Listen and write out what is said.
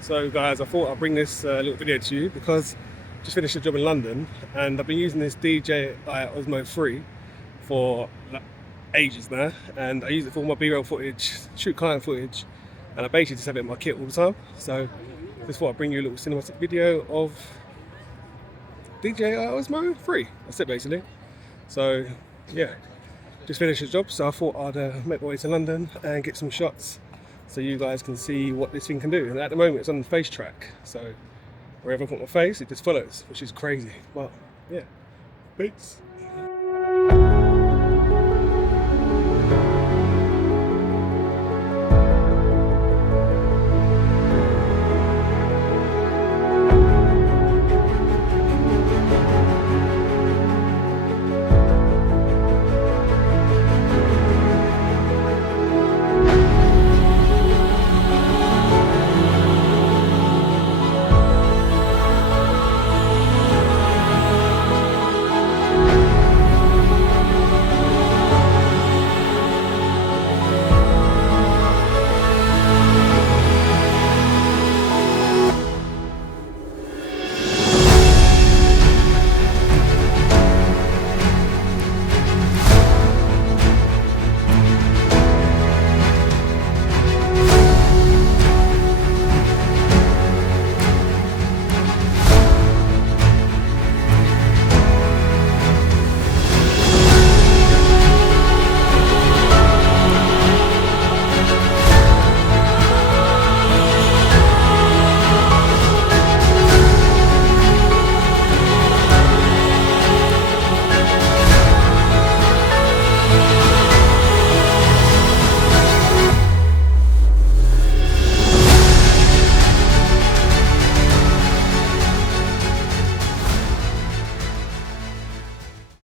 So guys, I thought I'd bring this little video to you because I just finished a job in London and I've been using this DJI OSMO 3 for like, ages now, and I use it for all my B-roll footage, shoot client footage, and I basically just have it in my kit all the time. So just thought I'd bring you a little cinematic video of DJI OSMO 3. That's it basically. So yeah, just finished the job, so I thought I'd make my way to London and get some shots so you guys can see what this thing can do. And at the moment it's on the face track, so wherever I put my face it just follows, which is crazy. But yeah, peace.